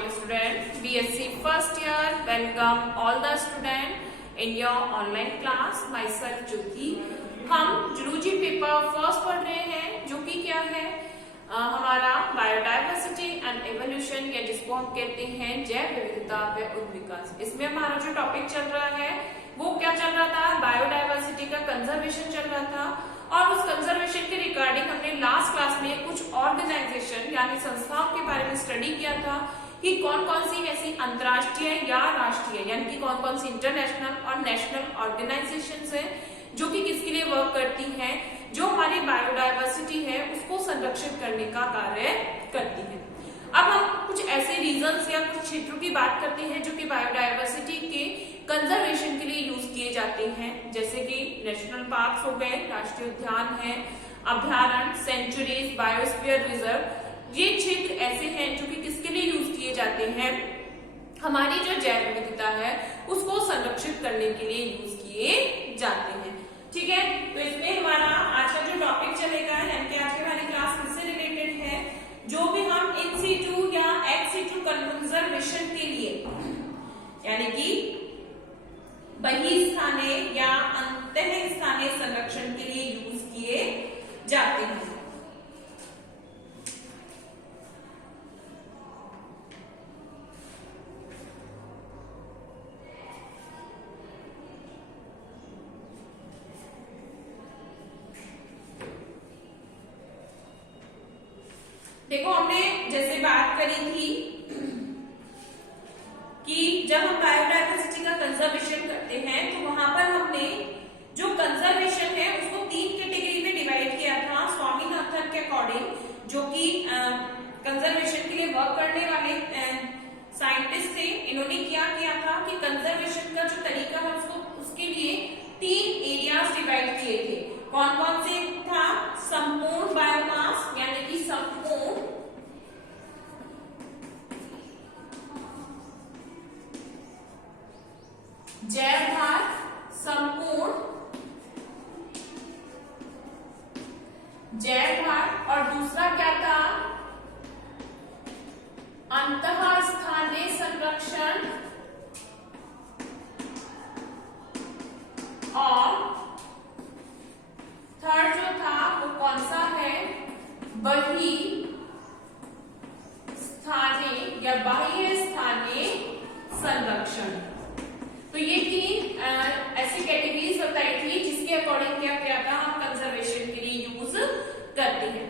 morning student. BSc first year. Welcome all the student in your online class. Myself Jyoti. हम zoology paper first पढ़ रहे हैं जो कि क्या है हमारा बायोडाइवर्सिटी एंड एवोल्यूशन या जिसको हम कहते हैं जैव विविधता व उद्विकास। इसमें हमारा जो टॉपिक चल रहा है वो क्या चल रहा था, बायोडाइवर्सिटी का कंजर्वेशन चल रहा था। और उस कंजर्वेशन के रिगार्डिंग हमने लास्ट क्लास में कुछ ऑर्गेनाइजेशन यानी संस्थाओं के बारे में स्टडी किया था कि कौन कौन सी ऐसी अंतर्राष्ट्रीय या राष्ट्रीय यानी कि कौन कौन सी इंटरनेशनल और नेशनल ऑर्गेनाइजेशंस है जो कि किसके लिए वर्क करती हैं, जो हमारी बायोडाइवर्सिटी है उसको संरक्षित करने का कार्य करती है। अब हम कुछ ऐसे रीजंस या कुछ क्षेत्रों की बात करते हैं जो कि बायोडाइवर्सिटी के कंजर्वेशन के लिए यूज किए जाते हैं, जैसे कि नेशनल पार्क्स हो गए, राष्ट्रीय उद्यान है, अभ्यारण्य, सेंचुरीज, बायोस्फीयर रिजर्व। ये क्षेत्र ऐसे हैं जो कि किसके लिए यूज किए जाते हैं, हमारी जो जैव विविधता है उसको संरक्षित करने के लिए यूज किए जाते हैं। ठीक है, तो इसमें हमारा आज का जो टॉपिक चलेगा यानी कि आज की हमारी क्लास किससे रिलेटेड है, जो भी हम इन सीटू या एक्स सीटू कंजर्वेशन के लिए यानी कि बहिस्थानीय या अंतःस्थानीय संरक्षण के लिए यूज किए जाते हैं। देखो, हमने जैसे बात करी थी कि जब हम बायोडाइवर्सिटी का कंजर्वेशन करते हैं तो वहां पर हमने जो कंजर्वेशन है उसको 3 कैटेगरी में डिवाइड किया था स्वामीनाथन के अकॉर्डिंग, जो कि कंजर्वेशन के लिए वर्क करने वाले साइंटिस्ट थे। इन्होंने क्या किया था कि कंजर्वेशन का जो तरीका है उसके लिए 3 एरियाज डिवाइड किए थे। कौन कौन से था, संपूर्ण बायोमास यानी कि संपूर्ण जैव भार, संपूर्ण जैव भार, और दूसरा क्या था, अंतःस्थानीय संरक्षण, और थर्ड जो था वो कौन सा है, बही स्थानीय या बाह्य स्थानीय संरक्षण। तो ये 3 ऐसी कैटेगरीज बताई थी जिसके अकॉर्डिंग क्या किया था, हम कंजर्वेशन के लिए यूज करते हैं।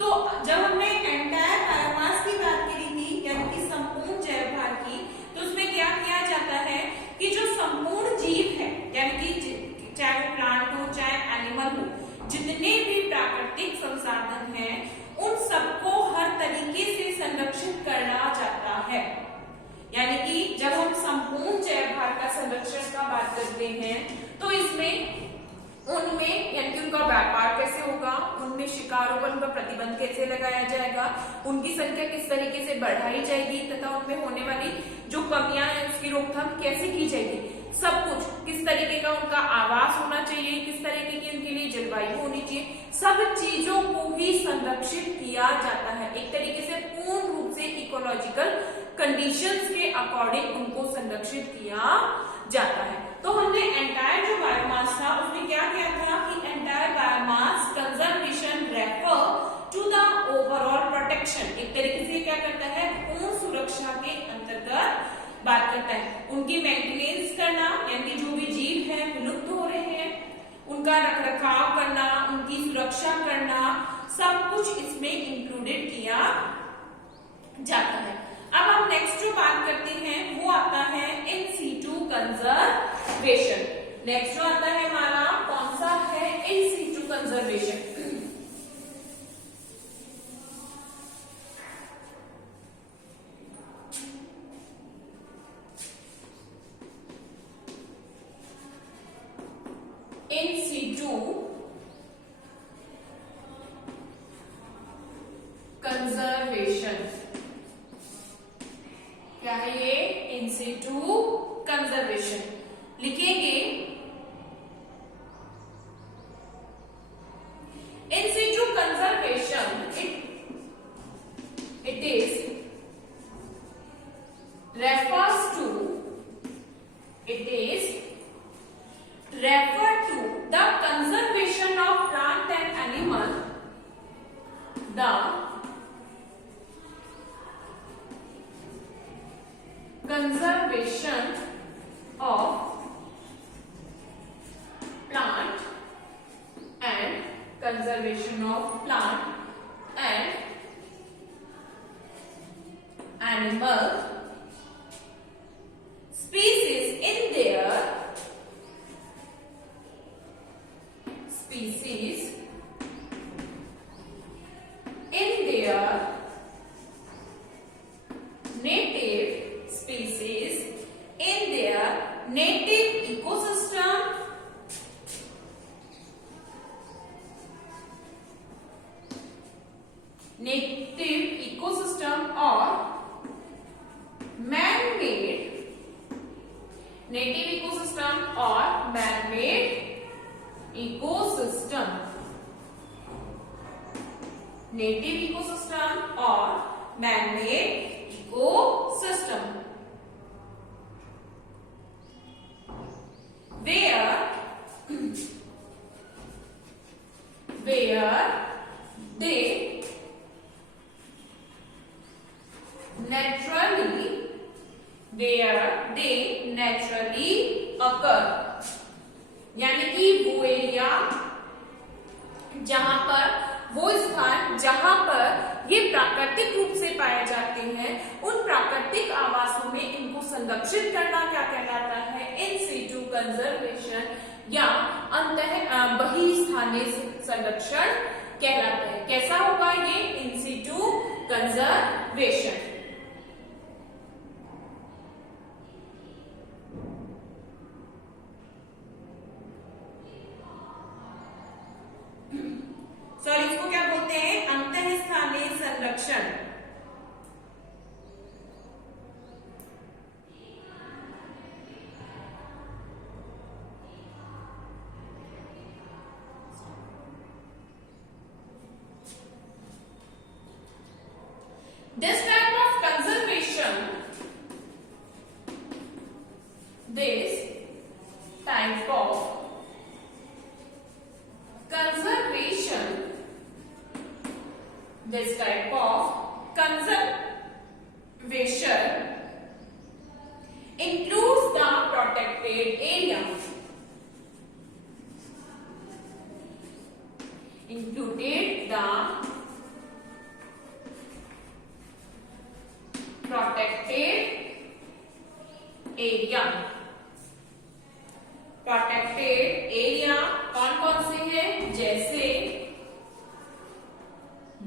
तो जब हमने एंटायर बायोमास की बात करी थी यानी कि संपूर्ण जैव भार की, तो उसमें क्या किया जाता है कि जो संपूर्ण जीव है यानी कि चाहे वो प्लांट हो चाहे एनिमल हो, जितने भी प्राकृतिक संसाधन हैं उन सबको हर तरीके से संरक्षित करना जाता है। यानी कि जब हम संपूर्ण जैव भार का संरक्षण का बात करते हैं तो इसमें उनमें यानी कि उनका व्यापार कैसे होगा, उनमें शिकारोपण पर प्रतिबंध कैसे लगाया जाएगा, उनकी संख्या किस तरीके से बढ़ाई जाएगी तथा उनमें होने वाली जो कमियां हैं उसकी रोकथाम कैसे की जाएगी, सब कुछ किस तरीके का उनका आवास होना चाहिए, किस तरीके की उनके लिए जलवायु होनी चाहिए, सब चीजों को भी संरक्षित किया जाता है। एक तरीके से पूर्ण रूप से इकोलॉजिकल कंडीशंस के अकॉर्डिंग उनको संरक्षित किया जाता है। तो हमने एंटायर जो बायोमास था उसमें क्या किया था कि entire biomass conservation refer to the overall protection, एक तरीके से क्या करता है, पूर्ण सुरक्षा के अंतर्गत बात करता है। उनकी मेंटेनेंस करना यानी जो भी जीव है विलुप्त हो रहे हैं उनका रखरखाव करना, उनकी सुरक्षा करना, सब कुछ इसमें इंक्लूडेड किया जाता है। अब हम नेक्स्ट जो बात करते हैं वो आता है इन सीटू कंजर्वेशन। नेक्स्ट जो आता है हमारा कौन सा है, in situ conservation. In situ conservation क्या है ये, इन सीटू कंजर्वेशन लिखेंगे। In situ conservation it is conservation of plant and conservation of plant and animal species in their native species in their native ecosystem or man-made native ecosystem or man-made ecosystem native ecosystem or man-made ecosystem where they naturally occur, यानी कि वो area जहां पर वो स्थान जहां पर ये प्राकृतिक रूप से पाए जाते हैं, उन प्राकृतिक आवासों में इनको संरक्षित करना क्या कहलाता है? इन सीटू कंजर्वेशन या अंतः बहिस्थानीय संरक्षण कहलाता है। कैसा होगा ये? In situ conservation. सॉरी, इसको क्या बोलते हैं? अंतःस्थानीय संरक्षण। This type of conservation, this type of conservation includes the protected area. Included the protected area. Protected area कौन कौन से हैं? जैसे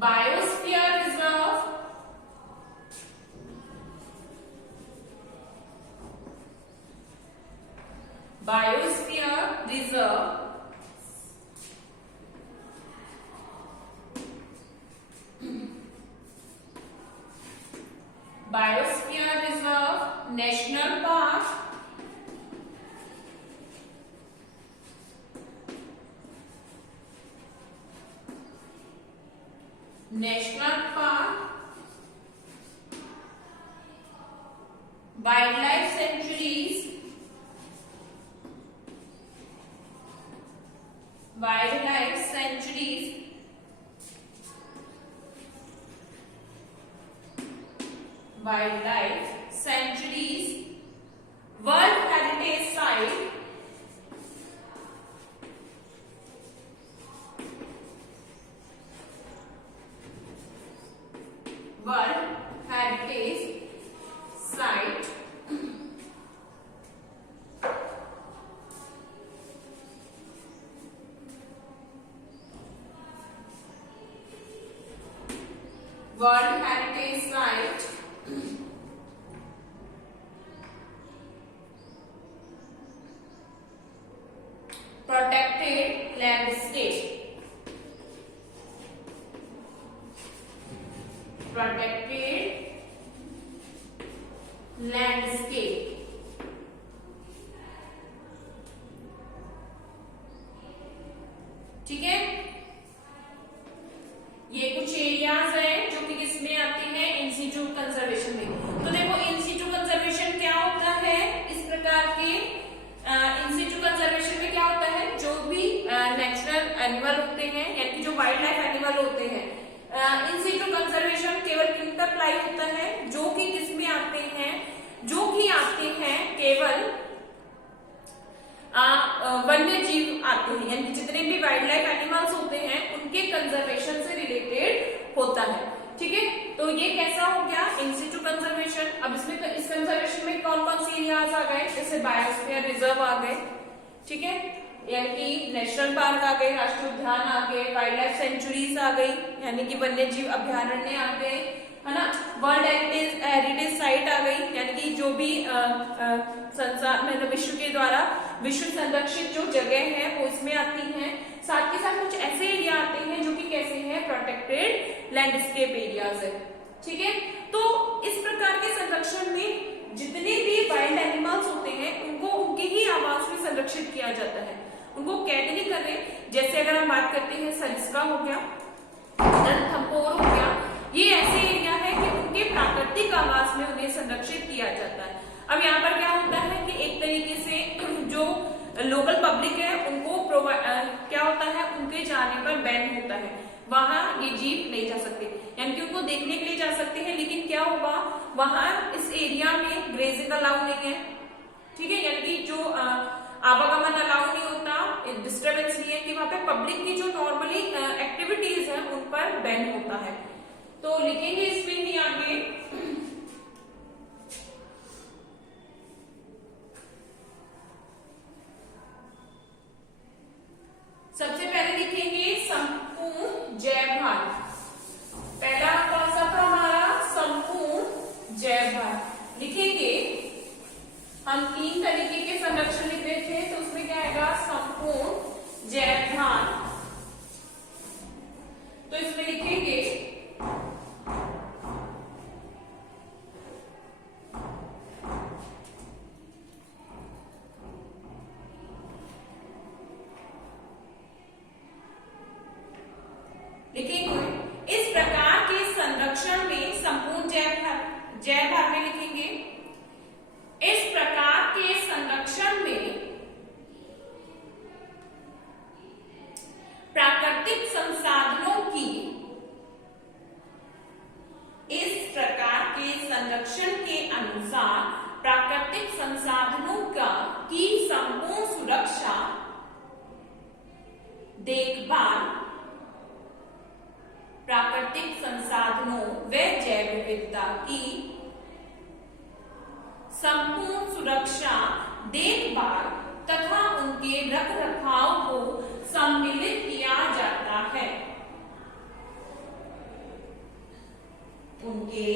biosphere reserve, biosphere reserve, national park, wildlife sanctuaries, world heritage site, world heritage site, world heritage site, protected landscape, protected landscape. ठीक है, ये कुछ areas हैं जो कि किसमें आती हैं? इंस्टीट्यूट कंजर्वेशन में। तो देखो, इंस्टीट्यूट कंजर्वेशन क्या होता है? इस प्रकार के इंस्टीट्यूट कंजर्वेशन में क्या होता है? जो भी नेचुरल एनिमल होते हैं, यानी जो वाइल्ड लाइफ एनिमल होते हैं, इंस्टीट्यूट कंजर्वेशन केवल किन तक अप्लाई होता है? जो कि किसमें आते हैं? जो कि एरियाज आ गए, जैसे बायोस्फीयर रिजर्व आ गए, ठीक है, यानी कि नेशनल पार्क आ गए, राष्ट्रीय उद्यान आ गए, वाइल्ड लाइफ सेंचुरीज आ गई, यानी कि वन्य जीव अभ्यारण्य आ गए, है ना, वर्ल्ड हेरिटेज साइट आ गई, यानी कि जो भी संसार मतलब विश्व के द्वारा विश्व संरक्षित जो जगह है वो इसमें आती हैं। साथ के साथ कुछ ऐसे एरिया आते हैं जो कि कैसे हैं, प्रोटेक्टेड लैंडस्केप एरियाज है, ठीक है। तो इस प्रकार के संरक्षण में जितने भी वाइल्ड एनिमल्स होते हैं उनको उनके ही आवास में संरक्षित किया जाता है, उनको कैद नहीं कर रहे। जैसे अगर हम बात करते हैं सरिस्का हो गया, रणथंभौर हो गया, ये ऐसे एरिया है कि उनके प्राकृतिक आवास में उन्हें संरक्षित किया जाता है। अब यहाँ पर क्या होता है कि एक तरीके से जो लोकल पब्लिक है उनको क्या होता है, उनके जाने पर बैन होता है, वहां ये जीव नहीं जा सकते, यानी कि उनको देखने के लिए जा सकते हैं, लेकिन क्या होगा वहां इस एरिया में ग्रेजिंग अलाउ नहीं है, ठीक है, यानी कि जो आवागमन अलाउ नहीं होता, डिस्टर्बेंस नहीं है, कि वहां पे पब्लिक की जो नॉर्मली एक्टिविटीज है उन पर बैन होता है। तो लिखेंगे इसमें ही आगे सबसे पहले लिखेंगे संपूर्ण जैव भार। पहला कौन सा था हमारा, संपूर्ण जैव भार। लिखेंगे हम 3 तरीके के संरक्षण लिख रहे थे, तो उसमें क्या आएगा, संपूर्ण जैव भार। तो इसमें लिखेंगे इस प्रकार के संरक्षण में संपूर्ण जैव भार में लिखेंगे इस प्रकार के संरक्षण में प्राकृतिक संसाधनों की, इस प्रकार के संरक्षण के अनुसार प्राकृतिक संसाधनों की संपूर्ण सुरक्षा, देखभाल, प्राकृतिक संसाधनों व जैव विविधता की संपूर्ण सुरक्षा, देखभाल तथा उनके रखरखाव को सम्मिलित किया जाता है, उनके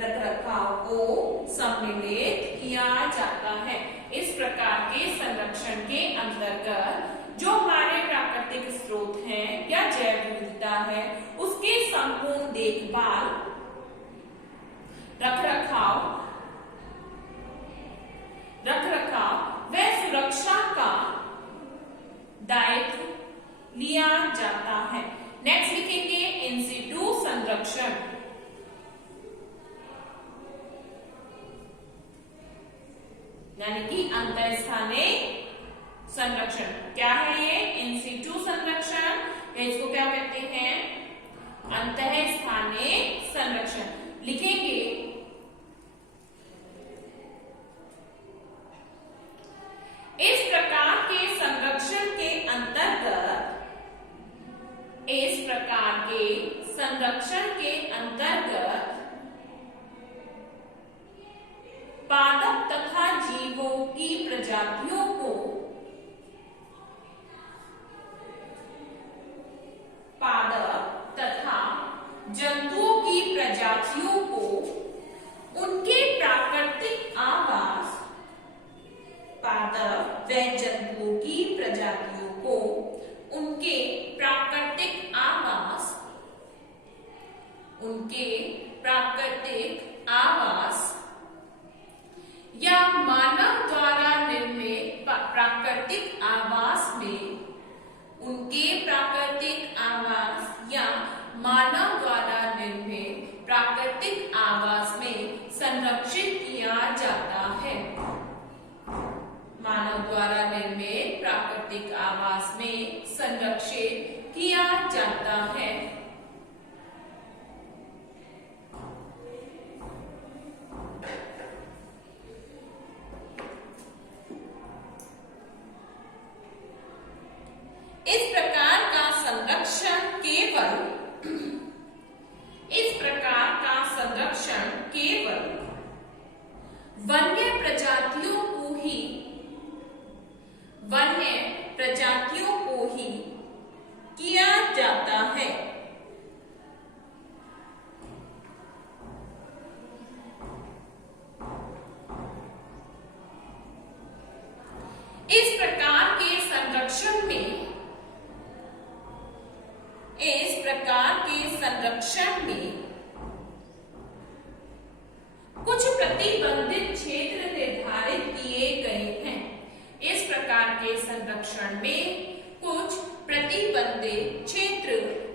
रखरखाव को सम्मिलित किया जाता है। इस प्रकार के संरक्षण के अंतर्गत जो हमारे प्राकृतिक स्रोत हैं या जैव विविधता है उसके संपूर्ण देखभाल, रखरखाव व सुरक्षा का दायित्व लिया जाता है। नेक्स्ट लिखेंगे इन सिटू संरक्षण। यानी कि अंतःस्थानीय संरक्षण। क्या है ये, इन सिटू संरक्षण, इसको क्या कहते हैं, अंतःस्थानीय संरक्षण। लिखेंगे इस प्रकार के संरक्षण के अंतर्गत, इस प्रकार के संरक्षण के अंतर्गत पादप तथा जीवों की प्रजातियों को, पादप तथा जंतुओं की प्रजातियों को उनके प्राकृतिक आवास, पादप व जंतुओं की प्रजातियों को उनके प्राकृतिक आवास, उनके प्राकृतिक आवास या मानव द्वारा निर्मित प्राकृतिक आवास में, उनके प्राकृतिक आवास या मानव द्वारा निर्मित प्राकृतिक आवास में संरक्षित किया जाता है। मानव द्वारा निर्मित प्राकृतिक आवास में संरक्षित किया जाता है। इस प्रकार के संरक्षण में कुछ प्रतिबंधित क्षेत्र निर्धारित किए गए हैं। इस प्रकार के संरक्षण में कुछ प्रतिबंधित क्षेत्र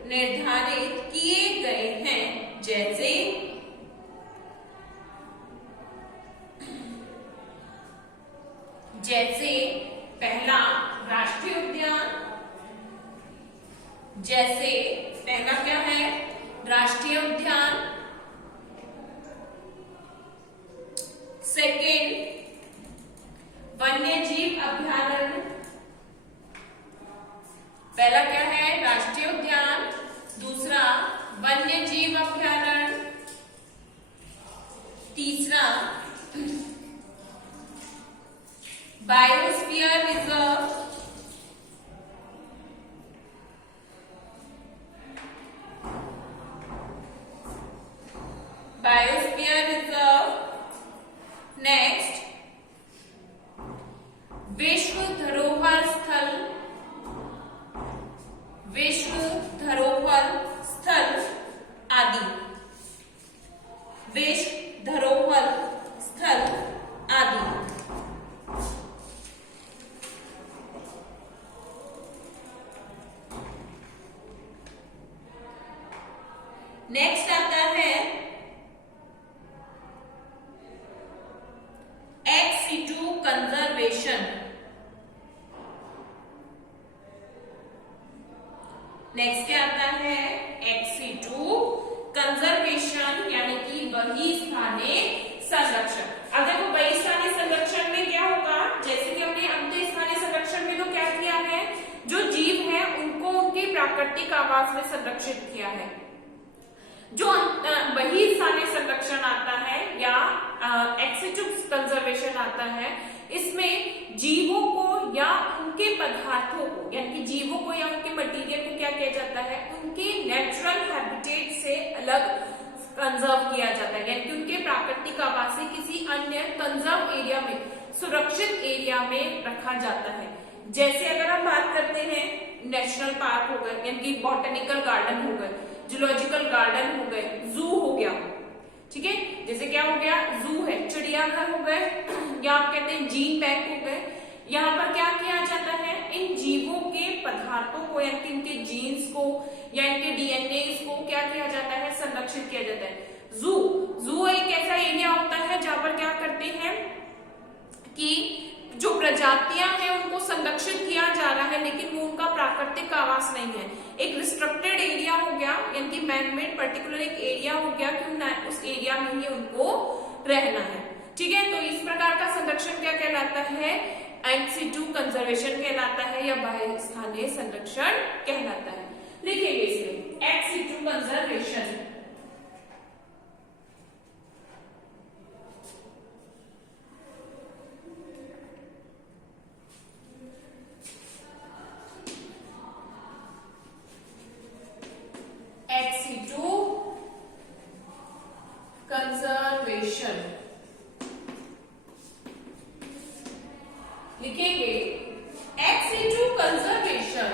निर्धारित किए गए हैं, जैसे पहला राष्ट्रीय उद्यान, जैसे पहला क्या है, राष्ट्रीय उद्यान। सेकेंड, वन्य जीव अभयारण्य। पहला क्या है, राष्ट्रीय उद्यान, दूसरा वन्य जीव अभयारण्य, तीसरा बायोस्फीयर रिजर्व, नेक्स्ट विश्व धरोहर स्थल आदि, विश्व धरोहर स्थल आदि। नेक्स्ट आता है ex situ कंजर्वेशन। नेक्स्ट क्या आता है, ex situ कंजर्वेशन, यानी कि बहिस्थानीय संरक्षण। अब देखो बहिस्थानीय संरक्षण में क्या होगा, जैसे कि हमने अंतःस्थानीय संरक्षण में तो क्या किया है, जो जीव है उनको उनके प्राकृतिक आवास में संरक्षित किया है। जो बहिस्थानीय संरक्षण आता है या ex situ कंजर्वेशन आता है, इसमें जीवों को या उनके पदार्थों को, यानी कि जीवों को या उनके मटेरियल को क्या किया जाता है, उनके नेचुरल हैबिटेट से अलग कंजर्व किया जाता है, यानी कि उनके प्राकृतिक आवास से किसी अन्य कंजर्व एरिया में, सुरक्षित एरिया में रखा जाता है। जैसे अगर हम बात करते हैं नेशनल पार्क हो गए, यानी कि बॉटनिकल गार्डन हो गए, जूलॉजिकल गार्डन हो गए, जू हो गया, ठीक है, जैसे क्या हो गया, जू है, चिड़ियाघर हो गए, या आप कहते हैं जीन बैंक हो गए। यहाँ पर क्या किया जाता है, इन जीवों के पदार्थों को, यानी कि इनके जीन्स को या इनके डीएनए को क्या किया जाता है, संरक्षित किया जाता है। जू एक ऐसा एरिया होता है जहां पर क्या करते हैं कि जो प्रजातियां हैं उनको संरक्षित किया जा रहा है, लेकिन वो उनका प्राकृतिक आवास नहीं है। एक रिस्ट्रिक्टेड एरिया हो गया, यानी कि मैनमेड पर्टिकुलर एक एरिया हो गया कि उस एरिया में ही उनको रहना है, ठीक है। तो इस प्रकार का संरक्षण क्या कहलाता है, ex situ कंजर्वेशन कहलाता है या बहिस्थानीय संरक्षण कहलाता है। लिखिए इसमें ex situ conservation, ex situ conservation लिखेंगे। ex situ conservation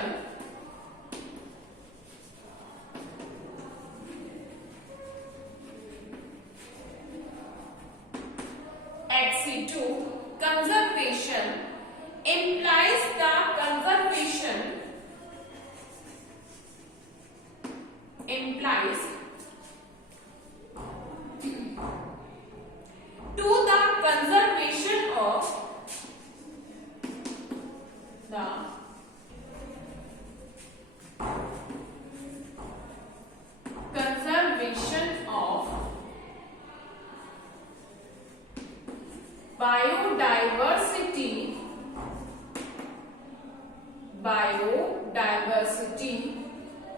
ex situ conservation implies the conservation to the conservation of the biodiversity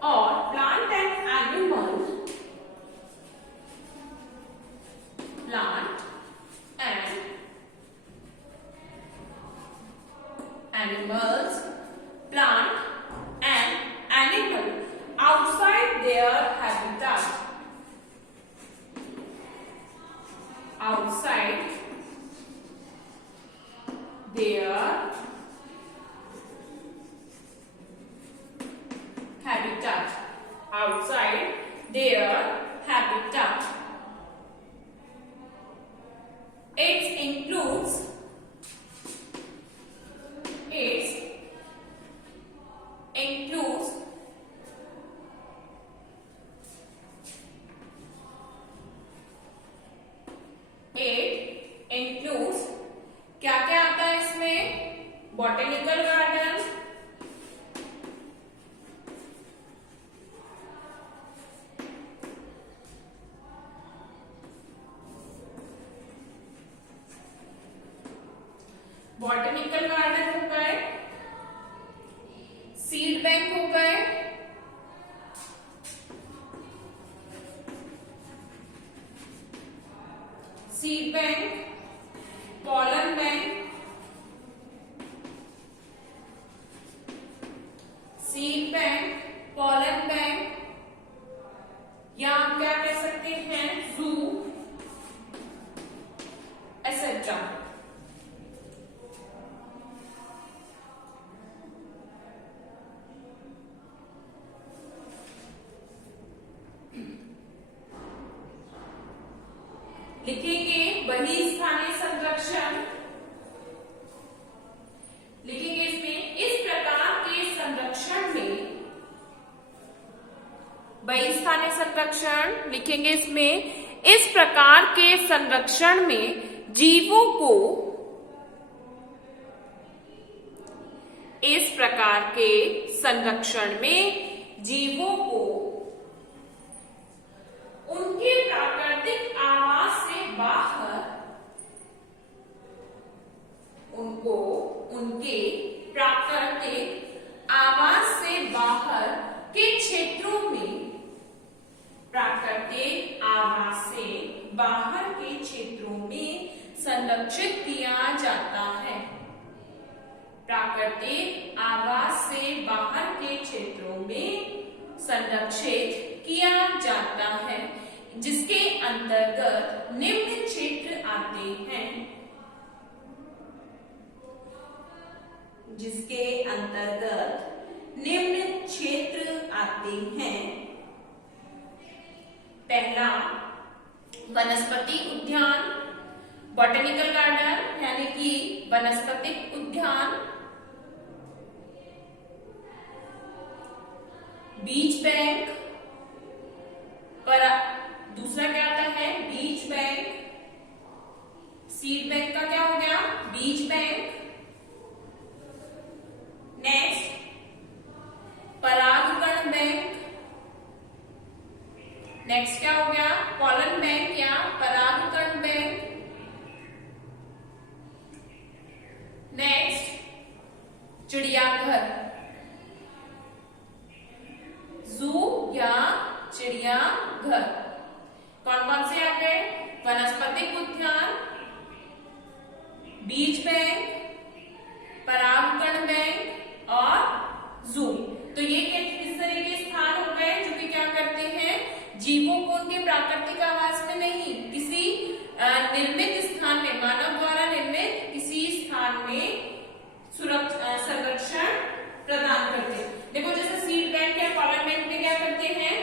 or plant and animals outside their habitat, outside their botanical garden हो गए, seed bank हो गए, seed bank, pollen bank, seed bank, pollen bank, या आप क्या कह सकते हैं जू एसेट्रा। लिखेंगे बही स्थानीय संरक्षण, लिखेंगे इसमें इस प्रकार के संरक्षण में, बही स्थानीय संरक्षण लिखेंगे इसमें इस प्रकार के संरक्षण में जीवों को, इस प्रकार के संरक्षण में जीवों को उनके प्राकृतिक आवास से बाहर, उनको उनके प्राकृतिक आवास से बाहर के क्षेत्रों में, प्राकृतिक आवास से बाहर के क्षेत्रों में संरक्षित किया जाता है। प्राकृतिक आवास से बाहर के क्षेत्रों में संरक्षित किया जाता है, जिसके अंतर्गत निम्न क्षेत्र आते हैं, जिसके अंतर्गत निम्न क्षेत्र आते हैं। पहला वनस्पति उद्यान, बॉटनिकल गार्डन यानी कि वनस्पतिक उद्यान, बीज बैंक, दूसरा क्या आता है बीज बैंक, सीड बैंक का क्या हो गया बीज बैंक। नेक्स्ट परागकण बैंक, नेक्स्ट क्या हो गया पॉलन बैंक या परागकण बैंक। नेक्स्ट चिड़ियाघर, जू या चिड़ियाघर। कौन कौन से आ गए वनस्पतिक उद्यान, बीज बैंक, परागकण बैंक और जू। तो ये किस तरह के स्थान हो गए जो कि क्या करते हैं जीवों को उनके प्राकृतिक आवास में नहीं, किसी निर्मित स्थान में, मानव द्वारा निर्मित किसी स्थान में संरक्षण प्रदान करते हैं। देखो जैसे सीड बैंक या पॉलन बैंक में क्या करते हैं,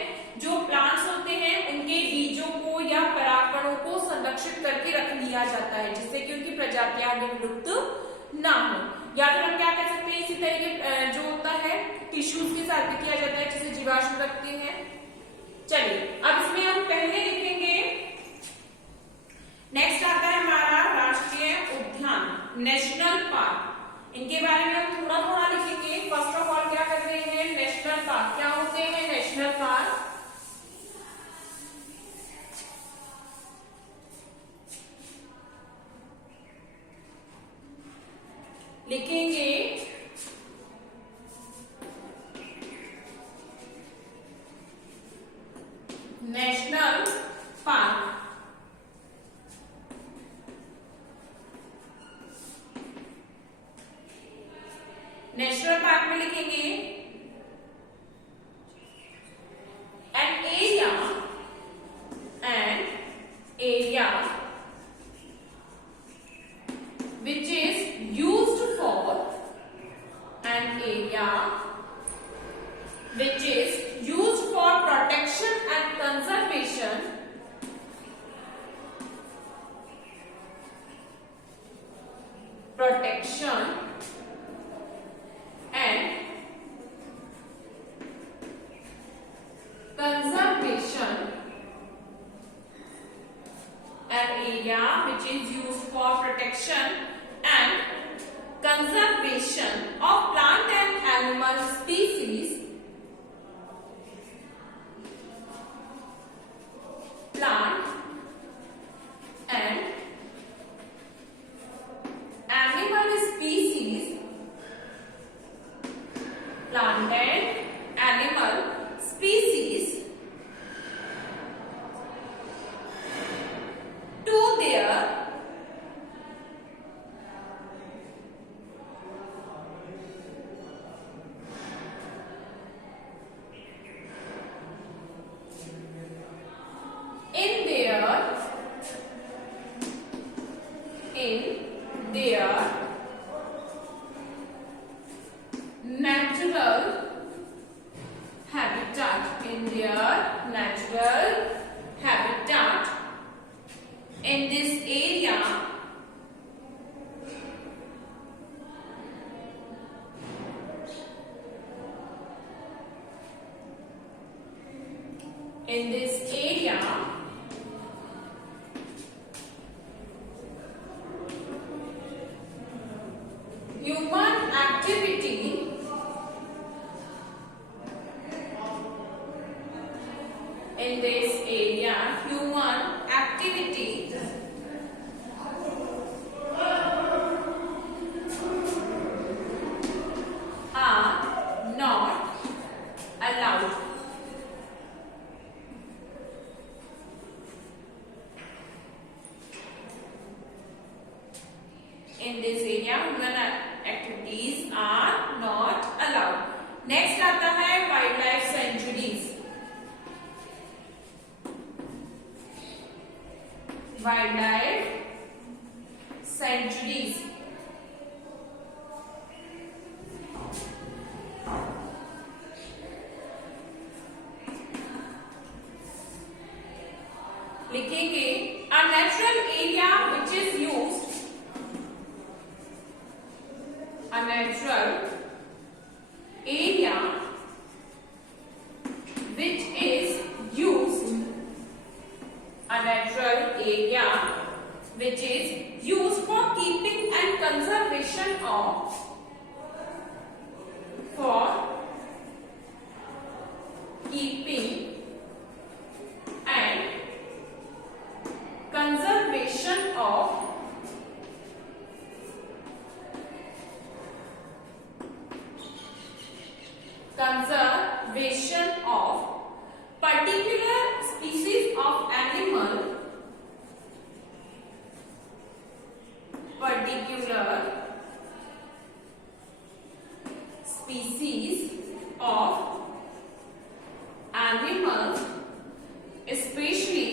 जो प्लांट्स होते हैं उनके बीजों को या परागकणों को संरक्षित करके रख लिया जाता है, जिससे कि उनकी प्रजातियां आगे विलुप्त ना हो। या फिर हम क्या कर सकते हैं इसी तरीके जो होता है टिश्यूज के साथ भी किया जाता है, जिसे जीवाश्म रखते हैं। चलिए अब इसमें हम पहले लिखेंगे, नेक्स्ट आता है हमारा राष्ट्रीय उद्यान, नेशनल पार्क। इनके बारे में हम थोड़ा थोड़ा लिखेंगे। फर्स्ट ऑफ ऑल क्या कर रहे हैं नेशनल पार्क, क्या होते हैं नेशनल पार्क। लिखेंगे नेशनल पार्क। नेशनल पार्क में लिखेंगे an area which is used for, an area which is used for protection and conservation, protection and conservation, an area which is used for protection and conservation of plant and animal species, plant and animal in their natural habitat. In their natural habitat. In this area, human activity are not allowed. In this area, human activities are not allowed. Next आता है wildlife sanctuaries. Wildlife sanctuaries. लिखेंगे a natural area which is used. A natural area which is used. A natural area which is used for keeping and conservation of. For keeping and conservation of particular species of animal, particular species of animals, especially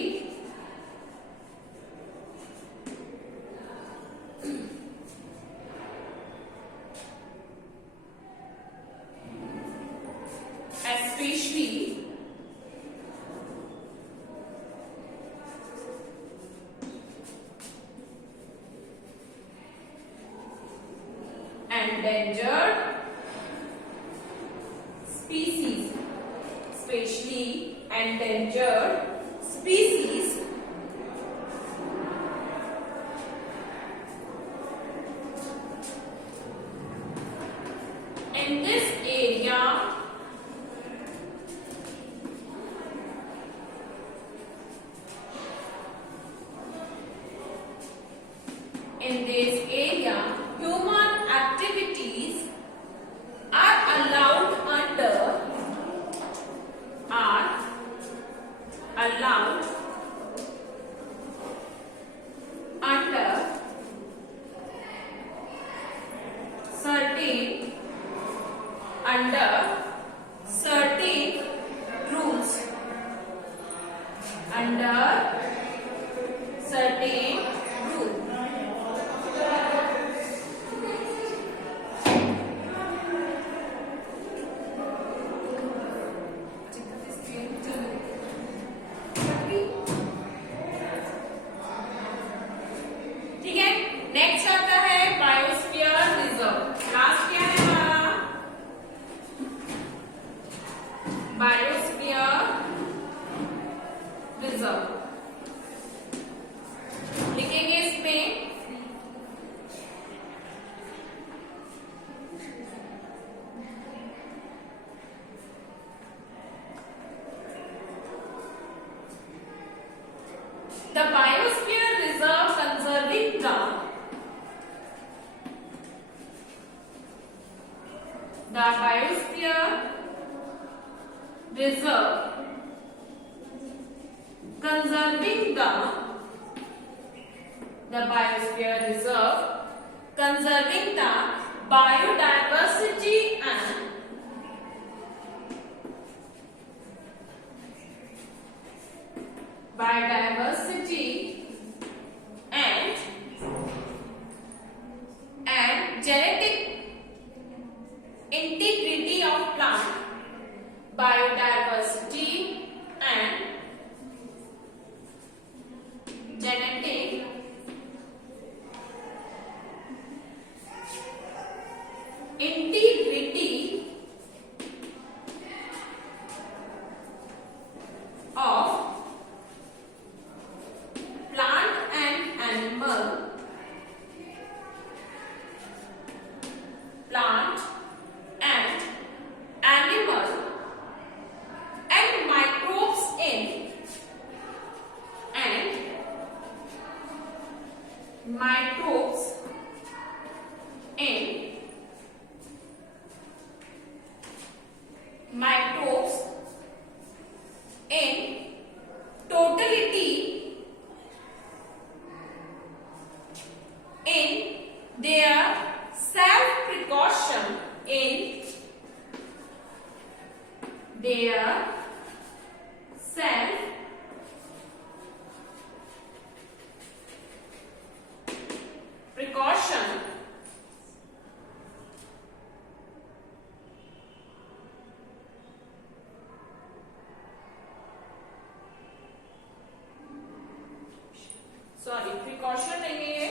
endangered species, especially endangered species in this area. In this area, human activities are allowed under certain rules. Under certain rules. ठीक है, next आता है biosphere reserve. Last क्या है हमारा? Biosphere reserve. लिखेंगे इसमें the biosphere reserve conserving the biosphere reserve conserving the biosphere reserve conserving the biodiversity and their self precaution in their self precaution precaution नहीं है,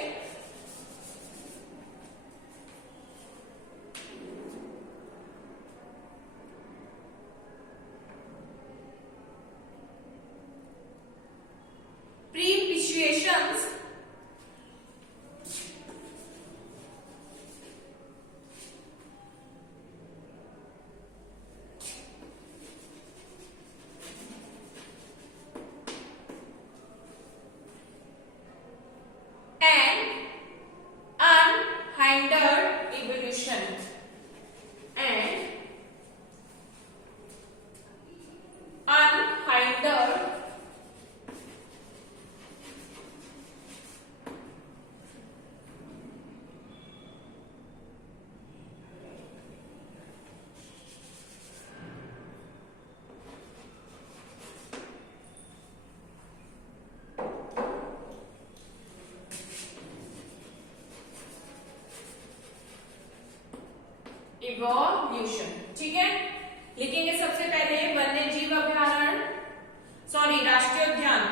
prepossessions इवोल्यूशन। ठीक है, लिखेंगे सबसे पहले वन्य जीव अभयारण्य, सॉरी राष्ट्रीय उद्यान।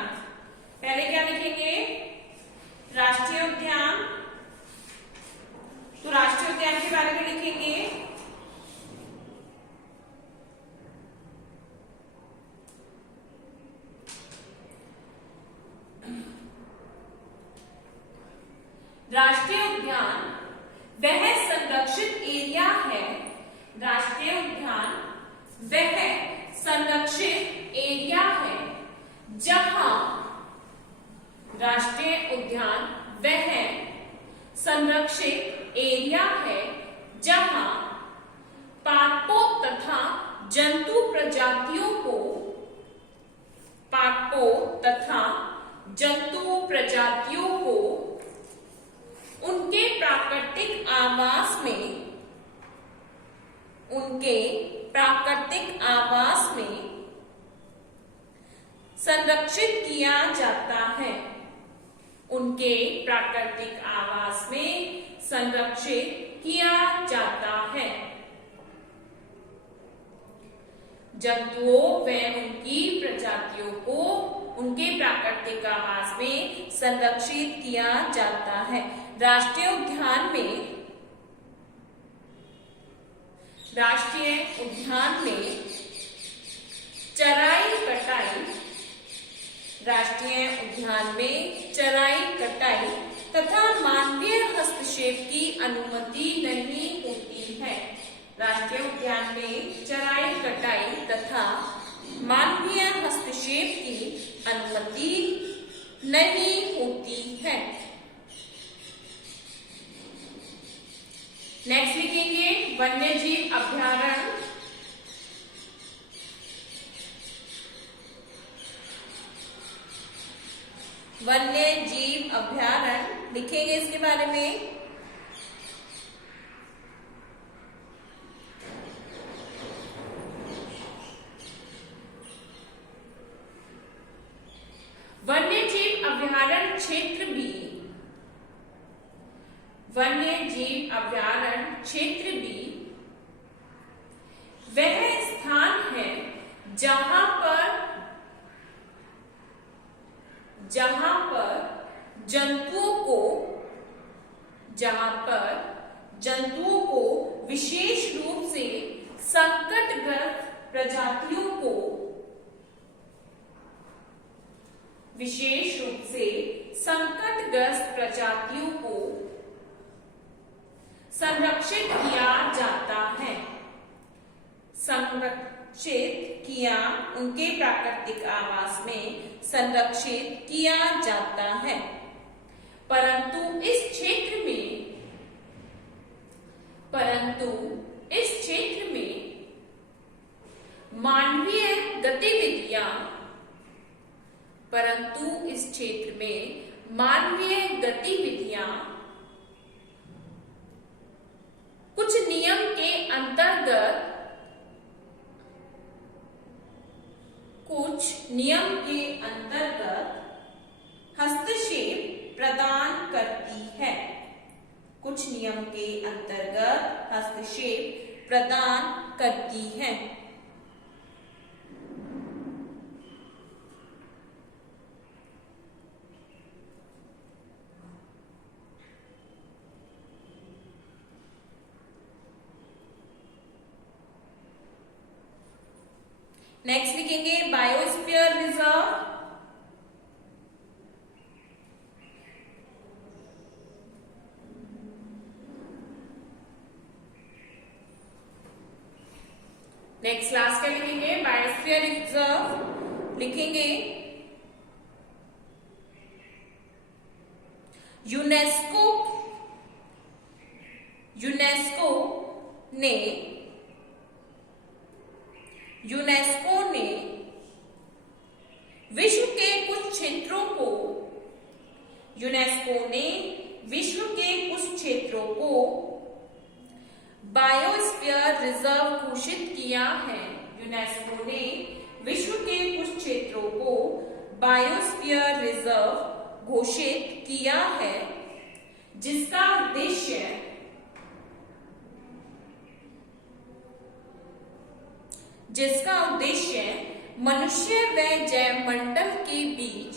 पहले क्या लिखेंगे? राष्ट्रीय उद्यान। तो राष्ट्रीय उद्यान के बारे में लिखेंगे राष्ट्रीय उद्यान वह संरक्षित एरिया है। राष्ट्रीय उद्यान वह संरक्षित एरिया है जहां राष्ट्रीय उद्यान वह संरक्षित एरिया है जहां पादपों तथा जंतु प्रजातियों को उनके प्राकृतिक आवास में संरक्षित किया जाता है। उनके प्राकृतिक आवास में संरक्षित किया जाता है। जंतुओं व उनकी प्रजातियों को उनके प्राकृतिक आवास में संरक्षित किया जाता है। राष्ट्रीय उद्यान में चराई कटाई तथा मानवीय हस्तक्षेप की अनुमति नहीं होती है। राष्ट्रीय उद्यान में चराई कटाई तथा मानवीय हस्तक्षेप की अनुमति नहीं होती है। नेक्स्ट लिखेंगे वन्य जीव अभयारण्य। वन्य जीव अभयारण्य लिखेंगे इसके बारे में वन्य जीव अभयारण्य क्षेत्र भी वह स्थान है जहां पर जंतुओं को विशेष रूप से संकटग्रस्त प्रजातियों को संरक्षित किया जाता है। उनके प्राकृतिक आवास में संरक्षित किया जाता है। परंतु इस क्षेत्र में मानवीय गतिविधियां कुछ नियम के अंतर्गत हस्तक्षेप प्रदान करती है। नेक्स्ट लिखेंगे बायोस्फीयर रिजर्व। नेक्स्ट क्लास क्या लिखेंगे? बायोस्फीयर रिजर्व लिखेंगे यूनेस्को ने विश्व के कुछ क्षेत्रों को बायोस्फीयर रिजर्व घोषित किया है। यूनेस्को ने विश्व के कुछ क्षेत्रों को बायोस्फीयर रिजर्व घोषित किया है, जिसका उद्देश्य मनुष्य व जैवमंडल के बीच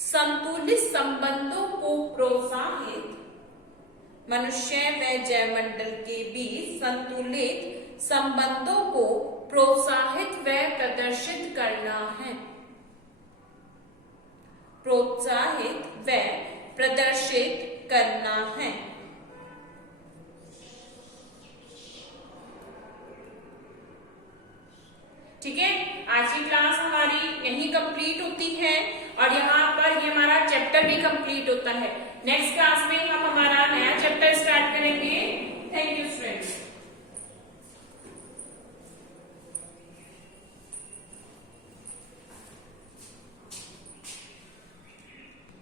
संतुलित संबंधों को प्रोत्साहित व प्रदर्शित करना है। ठीक है, आज की क्लास हमारी यहीं कंप्लीट होती है और यहाँ पर ये हमारा चैप्टर भी कंप्लीट होता है। नेक्स्ट क्लास में हम